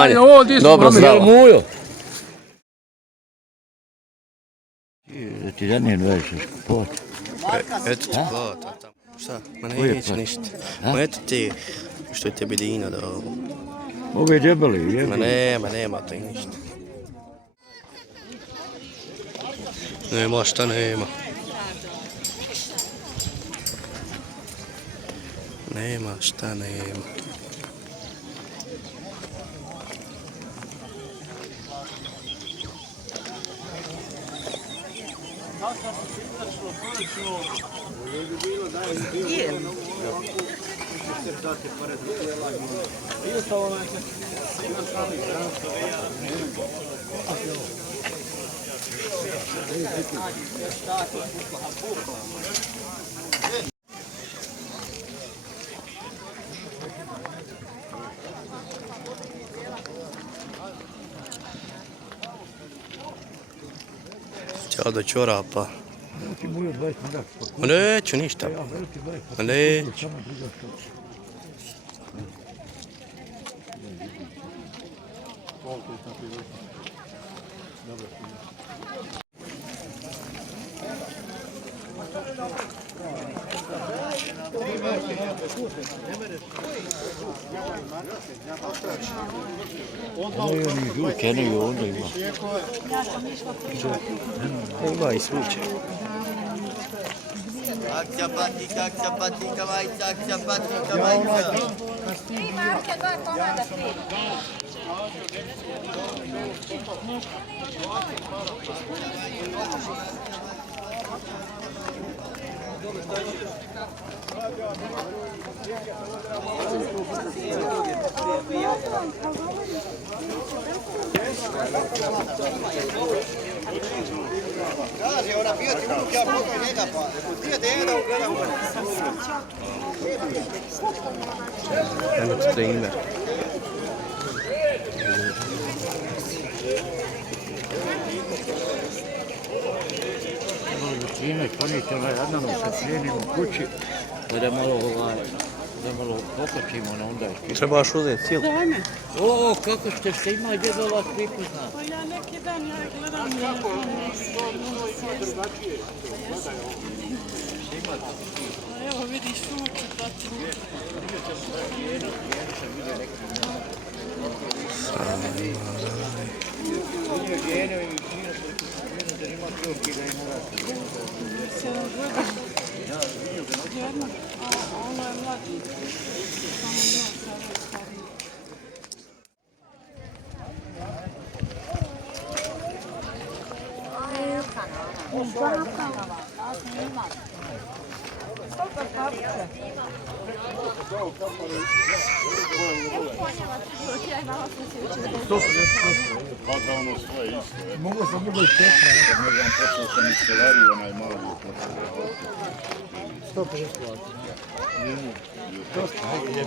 Vanja. Dobro, zdravo. Mujo. Da ti zadnije 20 kupovati. Eto ti plata. Šta? Ma neće ništa. Ma eto ti, što je tebi Dina dao. Ove djebeli, Ma nema to i ništa. Nema šta nema. Nema šta nema. Ćao do čorapa. Ma neću ništa. Ma neću. Onda ima. Ima i slučaj. Akcija patika, majica, akcija patika, majica. 3 marke, 2 komada, 3. Kaži, ona bio ti unuk, ja pokoj njega pa. Bio te jedan ugledam. Evo ti trener. Svime, ponijete Adnanu sa slijenim u kući, da malo pokačimo na onda. Trebaš uzeti cijelu. O, kako ste se ima djedova pripozna. Pa ja neki dan ja gledam na evo vidiš sunce pratim. Ono je mladi. Mogu sam drugo i tekma. Ne znam, počeo sam iz Celariju, onaj mali. 150 vlada. Dosta, ajde,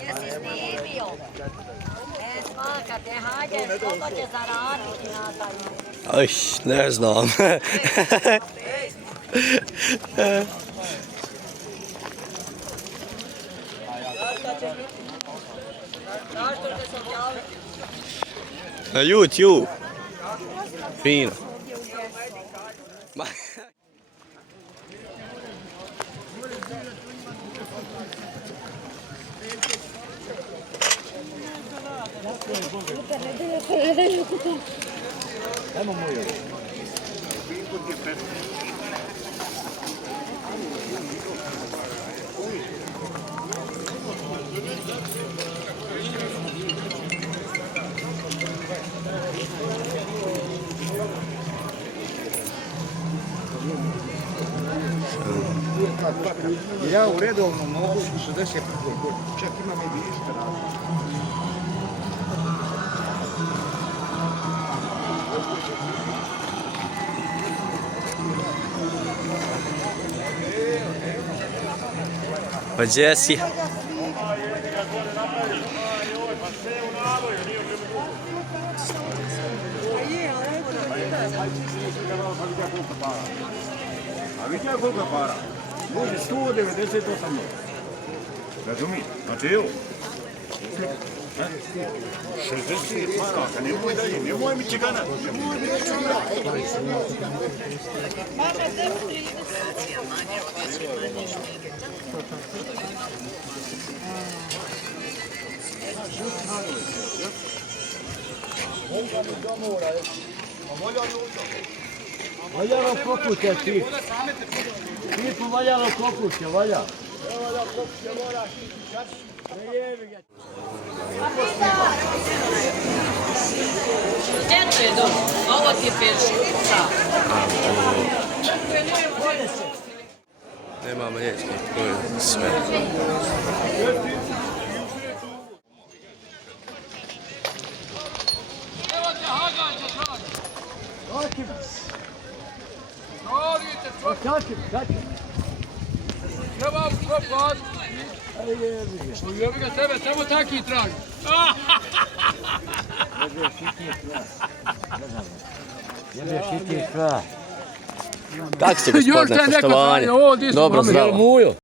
Jesi snimio? Smakate, hajde, koliko će zaraditi na taj? Aj, ne znam. Na YouTube. Fino. Ajmo moju. Ja u redovnom mogu 60 godina, čak imam i viška različita. Pa gdje si? vidite koliko je para? Može 198 eura. Razumiješ? Znači evo. 60 maraka, nemoj dalje, nemoj mi čekana. Valjalo kokuće ti. Ti povaljalo kokuće, valja. Djeto je dobro, ovo ti je peška. Nemam riječi, to je sve. Treba propad. Jebi ga tebe, samo taki traži. Kako ste gospodine, poštovanje? Dobro, zdravo.